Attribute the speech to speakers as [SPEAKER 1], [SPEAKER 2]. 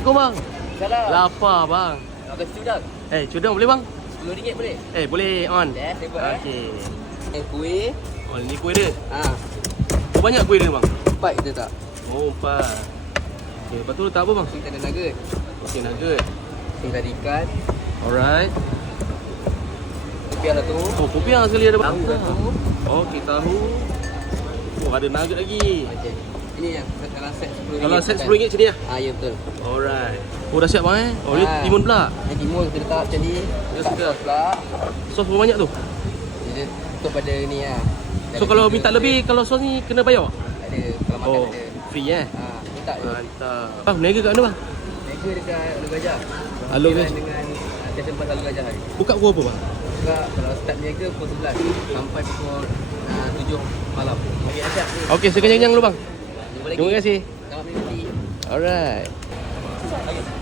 [SPEAKER 1] Assalamualaikum bang.
[SPEAKER 2] Salah.
[SPEAKER 1] Lapar bang.
[SPEAKER 2] Makan cudang.
[SPEAKER 1] Eh, cudang boleh bang?
[SPEAKER 2] RM10 boleh?
[SPEAKER 1] Eh, boleh on.
[SPEAKER 2] Dah, saya buat, eh.
[SPEAKER 1] Okey.
[SPEAKER 2] Eh, kuih.
[SPEAKER 1] Oh, ni kuih dia.
[SPEAKER 2] Ha.
[SPEAKER 1] Berapa banyak kuih dia bang?
[SPEAKER 2] Empat kita tak?
[SPEAKER 1] Oh, empat. Okey, lepas tu letak apa bang?
[SPEAKER 2] Kita ada nugget.
[SPEAKER 1] Okey, nugget.
[SPEAKER 2] Kita ada ikan.
[SPEAKER 1] Alright.
[SPEAKER 2] Kopiah satu.
[SPEAKER 1] Oh, popiah sekali ada bang.
[SPEAKER 2] Tahu satu.
[SPEAKER 1] Okey, tahu. Oh, ada nugget lagi.
[SPEAKER 2] Okey. Ini yang dalam set RM10.
[SPEAKER 1] Kalau set RM10 macam ni lah.
[SPEAKER 2] Ah, ya betul.
[SPEAKER 1] Alright. Oh, dah siap bang eh? Oh, ni
[SPEAKER 2] Ah.
[SPEAKER 1] timun pula.
[SPEAKER 2] Yang timun kita letak macam ni.
[SPEAKER 1] Dia suka.
[SPEAKER 2] sos pula.
[SPEAKER 1] Sos berapa banyak tu?
[SPEAKER 2] Dia tutup pada ni lah.
[SPEAKER 1] So, kalau minta lebih, kalau sos ni kena bayar? tak?
[SPEAKER 2] Ada. Kalau makan
[SPEAKER 1] Oh,
[SPEAKER 2] ada.
[SPEAKER 1] free eh?
[SPEAKER 2] Ha, minta je.
[SPEAKER 1] Mantap. Bang, berniaga kat mana bang?
[SPEAKER 2] Mega dekat Alur Gajah.
[SPEAKER 1] Alur
[SPEAKER 2] Dengan-
[SPEAKER 1] Gajah.
[SPEAKER 2] Dengan stesen pas Alur Gajah hari.
[SPEAKER 1] Buka pukul apa bang?
[SPEAKER 2] Buka kalau start niaga pukul 11 sampai pukul uh, 7 malam. Okey, ni.
[SPEAKER 1] Okey, sekenyang dulu bang.
[SPEAKER 2] Jumpa lagi.
[SPEAKER 1] Terima kasih.
[SPEAKER 2] Selamat menikmati.
[SPEAKER 1] Alright.